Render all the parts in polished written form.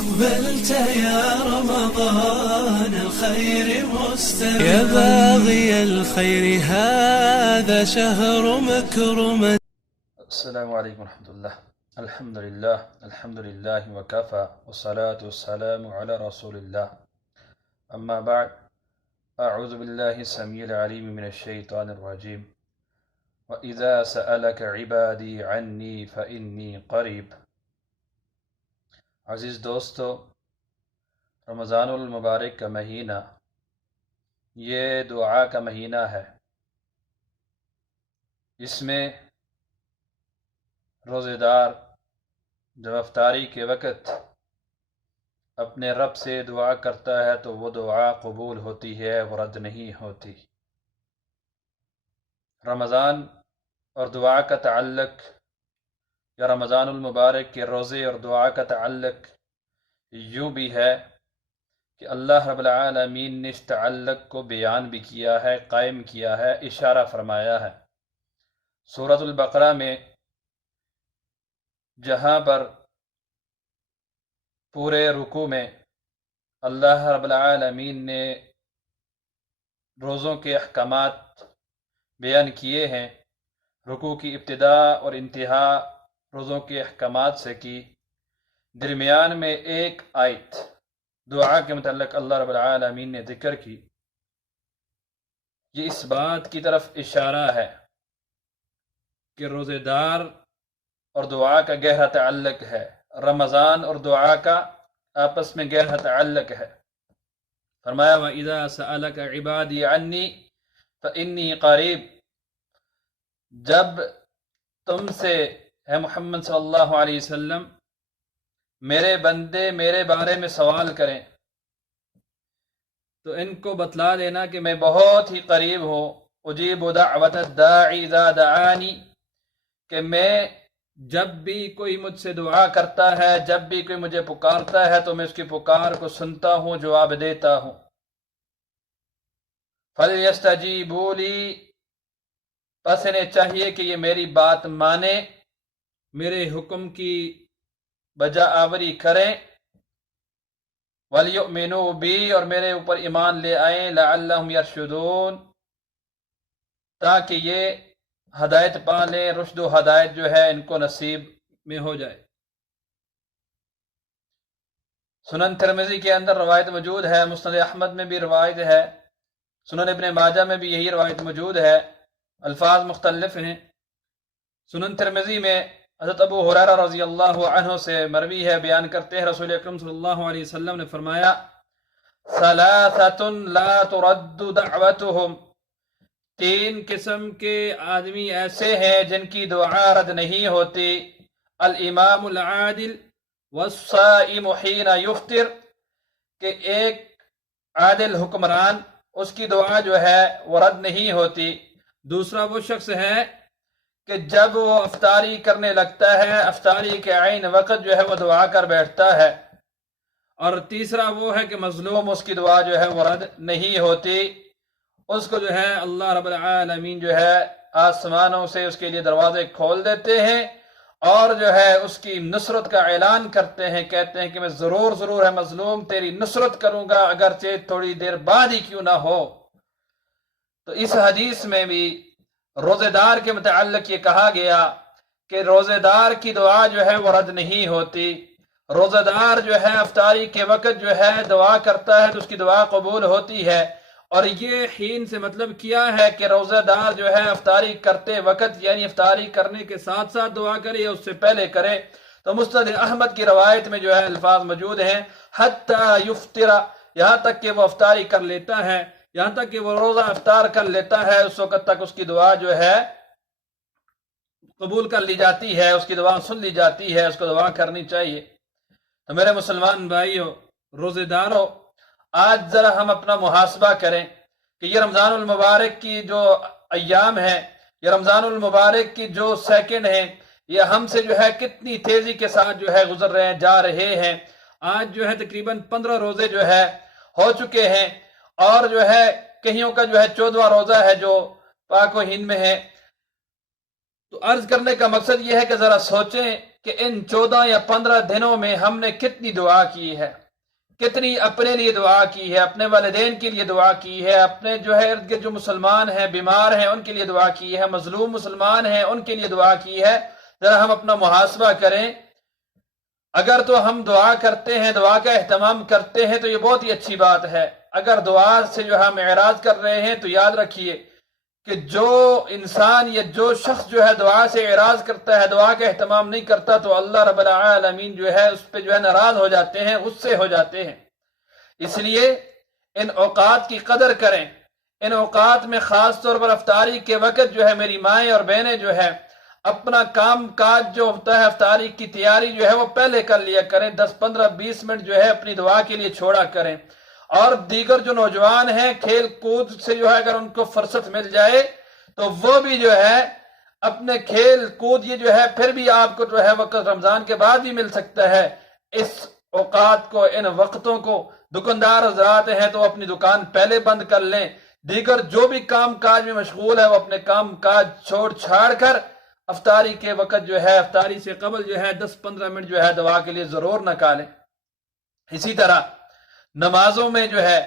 أقبلت يا رمضان الخير مستمر، يا باغي الخير هذا شهر مكرمة. السلام علیکم ورحمۃ اللہ. الحمد للہ وکفى والصلاة والسلام علی رسول اللہ. اما بعد، اعوذ باللہ السمیع العلیم من الشیطان الرجیم. وَإِذَا سَأَلَكَ عِبَادِي عَنِّي فَإِنِّي قَرِيب. عزیز دوستو، رمضان المبارک کا مہینہ یہ دعا کا مہینہ ہے. اس میں روزے دار جب افطاری کے وقت اپنے رب سے دعا کرتا ہے تو وہ دعا قبول ہوتی ہے، وہ رد نہیں ہوتی. رمضان اور دعا کا تعلق، یا رمضان المبارک کے روزے اور دعا کا تعلق یوں بھی ہے کہ اللہ رب العالمین نے اس تعلق کو بیان بھی کیا ہے، قائم کیا ہے، اشارہ فرمایا ہے. سورۃ البقرہ میں جہاں پر پورے رکوع میں اللہ رب العالمین نے روزوں کے احکامات بیان کیے ہیں، رکوع کی ابتدا اور انتہا روزوں کے احکامات سے کی. درمیان میں ایک آیت دعا کے متعلق اللہ رب العالمین نے ذکر کی. یہ اس بات کی طرف اشارہ ہے کہ روزے دار اور دعا کا گہرا تعلق ہے، رمضان اور دعا کا آپس میں گہرا تعلق ہے. فرمایا وَإِذَا سَأَلَكَ عِبَادِي عَنِّي فَإِنِّي قَرِيب. جب تم سے اے محمد صلی اللہ علیہ وسلم میرے بندے میرے بارے میں سوال کریں تو ان کو بتلا دینا کہ میں بہت ہی قریب ہوں. اجیب دعوت الداعی اذا دعانی، کہ میں جب بھی کوئی مجھ سے دعا کرتا ہے، جب بھی کوئی مجھے پکارتا ہے تو میں اس کی پکار کو سنتا ہوں، جواب دیتا ہوں. فَلْيَسْتَجِيبُوا لِي، پس انہیں چاہیے کہ یہ میری بات مانیں، میرے حکم کی بجا آوری کریں. وَلْيُؤْمِنُوا بِي، اور میرے اوپر ایمان لے آئیں. لَعَلَّهُمْ يَرْشُدُونَ، تاکہ یہ ہدایت پا لیں، رشد و ہدایت جو ہے ان کو نصیب میں ہو جائے. سنن ترمذی کے اندر روایت موجود ہے، مسند احمد میں بھی روایت ہے، سنن ابن ماجہ میں بھی یہی روایت موجود ہے، الفاظ مختلف ہیں. سنن ترمذی میں حضرت ابو ہریرہ رضی اللہ عنہ سے مروی ہے، بیان کرتے ہیں رسول اکرم صلی اللہ علیہ وسلم نے فرمایا ثلاثۃ لا ترد دعوتهم، تین قسم کے آدمی ایسے ہیں جن کی دعا رد نہیں ہوتی. الامام العادل والصائم حین یفطر، کہ ایک عادل حکمران اس کی دعا جو ہے وہ رد نہیں ہوتی. دوسرا وہ شخص ہے کہ جب وہ افطاری کرنے لگتا ہے، افطاری کے عین وقت جو ہے وہ دعا کر بیٹھتا ہے. اور تیسرا وہ ہے کہ مظلوم، اس کی دعا جو ہے وہ رد نہیں ہوتی. اس کو جو ہے اللہ رب العالمین جو ہے آسمانوں سے اس کے لیے دروازے کھول دیتے ہیں اور جو ہے اس کی نصرت کا اعلان کرتے ہیں، کہتے ہیں کہ میں ضرور ہے مظلوم تیری نصرت کروں گا، اگرچہ تھوڑی دیر بعد ہی کیوں نہ ہو. تو اس حدیث میں بھی روزے دار کے متعلق یہ کہا گیا کہ روزے دار کی دعا جو ہے وہ رد نہیں ہوتی. روزے دار جو ہے افطاری کے وقت جو ہے دعا کرتا ہے تو اس کی دعا قبول ہوتی ہے. اور یہ حین سے مطلب کیا ہے کہ روزہ دار جو ہے افطاری کرتے وقت، یعنی افطاری کرنے کے ساتھ ساتھ دعا کرے یا اس سے پہلے کرے. تو مسند احمد کی روایت میں جو ہے الفاظ موجود ہیں حتی یفطر، یہاں تک کہ وہ افطاری کر لیتا ہے، یہاں تک کہ وہ روزہ افطار کر لیتا ہے، اس وقت تک اس کی دعا جو ہے قبول کر لی جاتی ہے، اس کی دعا سن لی جاتی ہے، اس کو دعا کرنی چاہیے. تو میرے مسلمان بھائیو، روزے دارو، آج ذرا ہم اپنا محاسبہ کریں کہ یہ رمضان المبارک کی جو ایام ہیں، یہ رمضان المبارک کی جو سیکنڈ ہیں، یہ ہم سے جو ہے کتنی تیزی کے ساتھ جو ہے گزر رہے ہیں، جا رہے ہیں. آج جو ہے تقریباً 15 روزے جو ہے ہو چکے ہیں، اور جو ہے کئیوں کا جو ہے 14واں روزہ ہے جو پاک و ہند میں ہے. تو عرض کرنے کا مقصد یہ ہے کہ ذرا سوچیں کہ ان 14 یا 15 دنوں میں ہم نے کتنی دعا کی ہے، کتنی اپنے لیے دعا کی ہے، اپنے والدین کے لیے دعا کی ہے، اپنے جو ہے ارد گرد جو مسلمان ہیں، بیمار ہیں، ان کے لیے دعا کی ہے، مظلوم مسلمان ہیں ان کے لیے دعا کی ہے۔ ذرا ہم اپنا محاسبہ کریں۔ اگر تو ہم دعا کرتے ہیں، دعا کا اہتمام کرتے ہیں تو یہ بہت ہی اچھی بات ہے۔ اگر دعا سے جو ہم اعراض کر رہے ہیں تو یاد رکھیے کہ جو انسان یا جو شخص جو ہے دعا سے اعراض کرتا ہے، دعا کا اہتمام نہیں کرتا، تو اللہ رب العالمین جو ہے اس پہ جو ہے ناراض ہو جاتے ہیں، غصے ہو جاتے ہیں۔ اس لیے ان اوقات کی قدر کریں۔ ان اوقات میں خاص طور پر افطاری کے وقت جو ہے میری مائیں اور بہنیں جو ہے اپنا کام کاج جو ہوتا ہے، افطاری کی تیاری جو ہے وہ پہلے کر لیا کریں۔ 10 15 20 منٹ جو ہے اپنی دعا کے لیے چھوڑا کریں۔ اور دیگر جو نوجوان ہیں، کھیل کود سے جو ہے اگر ان کو فرصت مل جائے تو وہ بھی جو ہے اپنے کھیل کود، یہ جو ہے پھر بھی آپ کو جو ہے وقت رمضان کے بعد بھی مل سکتا ہے۔ اس اوقات کو، ان وقتوں کو، دکاندار حضرات ہیں تو اپنی دکان پہلے بند کر لیں۔ دیگر جو بھی کام کاج میں مشغول ہے وہ اپنے کام کاج چھوڑ چھاڑ کر افطاری کے وقت جو ہے، افطاری سے قبل جو ہے 10 15 منٹ جو ہے دعا کے لیے ضرور نکالیں۔ اسی طرح نمازوں میں جو ہے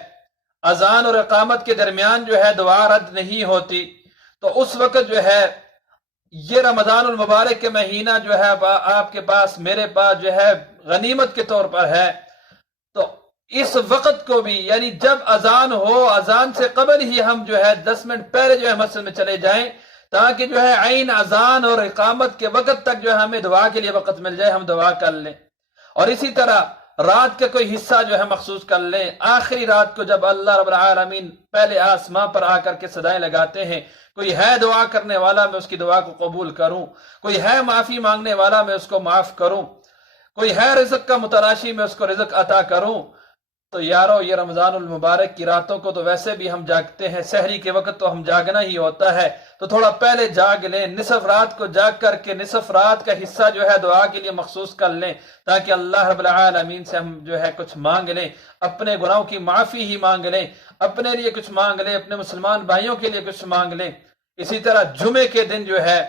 اذان اور اقامت کے درمیان جو ہے دعا رد نہیں ہوتی، تو اس وقت جو ہے یہ رمضان المبارک کے مہینہ جو ہے آپ کے پاس، میرے پاس جو ہے غنیمت کے طور پر ہے، تو اس وقت کو بھی، یعنی جب اذان ہو، اذان سے قبل ہی ہم جو ہے 10 منٹ پہلے جو ہے مسجد میں چلے جائیں، تاکہ جو ہے عین اذان اور اقامت کے وقت تک جو ہے ہمیں دعا کے لیے وقت مل جائے، ہم دعا کر لیں۔ اور اسی طرح رات کا کوئی حصہ جو ہے مخصوص کر لیں۔ آخری رات کو جب اللہ رب العالمین پہلے آسمان پر آ کر کے صدائیں لگاتے ہیں، کوئی ہے دعا کرنے والا، میں اس کی دعا کو قبول کروں، کوئی ہے معافی مانگنے والا، میں اس کو معاف کروں، کوئی ہے رزق کا متلاشی، میں اس کو رزق عطا کروں، تو یارو یہ رمضان المبارک کی راتوں کو تو ویسے بھی ہم جاگتے ہیں، سحری کے وقت تو ہم جاگنا ہی ہوتا ہے، تو تھوڑا پہلے جاگ لیں، نصف رات کو جاگ کر کے نصف رات کا حصہ جو ہے دعا کے لیے مخصوص کر لیں، تاکہ اللہ رب العالمین سے ہم جو ہے کچھ مانگ لیں، اپنے گناہوں کی معافی ہی مانگ لیں، اپنے لیے کچھ مانگ لیں، اپنے مسلمان بھائیوں کے لیے کچھ مانگ لیں۔ اسی طرح جمعے کے دن جو ہے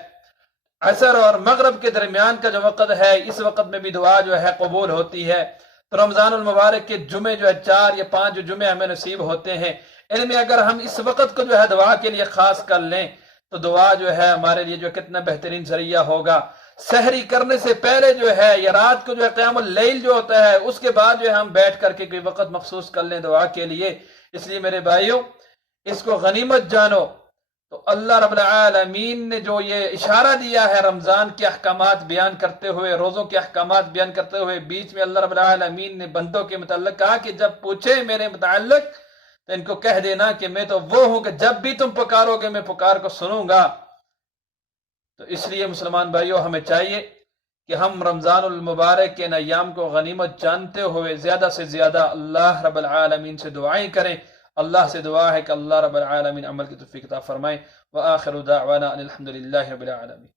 عصر اور مغرب کے درمیان کا جو وقت ہے، اس وقت میں بھی دعا جو ہے قبول ہوتی ہے۔ تو رمضان المبارک کے جمعے جو ہے 4 یا 5 جو جمعے ہمیں نصیب ہوتے ہیں، ان میں اگر ہم اس وقت کو جو ہے دعا کے لیے خاص کر لیں تو دعا جو ہے ہمارے لیے جو کتنا بہترین ذریعہ ہوگا۔ سحری کرنے سے پہلے جو ہے یا رات کو جو ہے قیام اللیل جو ہوتا ہے، اس کے بعد جو ہے ہم بیٹھ کر کے کوئی وقت مخصوص کر لیں دعا کے لیے۔ اس لیے میرے بھائیوں، اس کو غنیمت جانو۔ تو اللہ رب العالمین نے جو یہ اشارہ دیا ہے رمضان کے احکامات بیان کرتے ہوئے، روزوں کے احکامات بیان کرتے ہوئے، بیچ میں اللہ رب العالمین نے بندوں کے متعلق کہا کہ جب پوچھے میرے متعلق تو ان کو کہہ دینا کہ میں تو وہ ہوں کہ جب بھی تم پکارو گے میں پکار کو سنوں گا۔ تو اس لیے مسلمان بھائیوں، ہمیں چاہیے کہ ہم رمضان المبارک کے ان ایام کو غنیمت جانتے ہوئے زیادہ سے زیادہ اللہ رب العالمین سے دعائیں کریں۔ اللہ سے دعا ہے کہ اللہ رب العالمین عمل کی توفیق عطا فرمائے۔ وآخر دعوانا ان الحمد للہ رب العالمین۔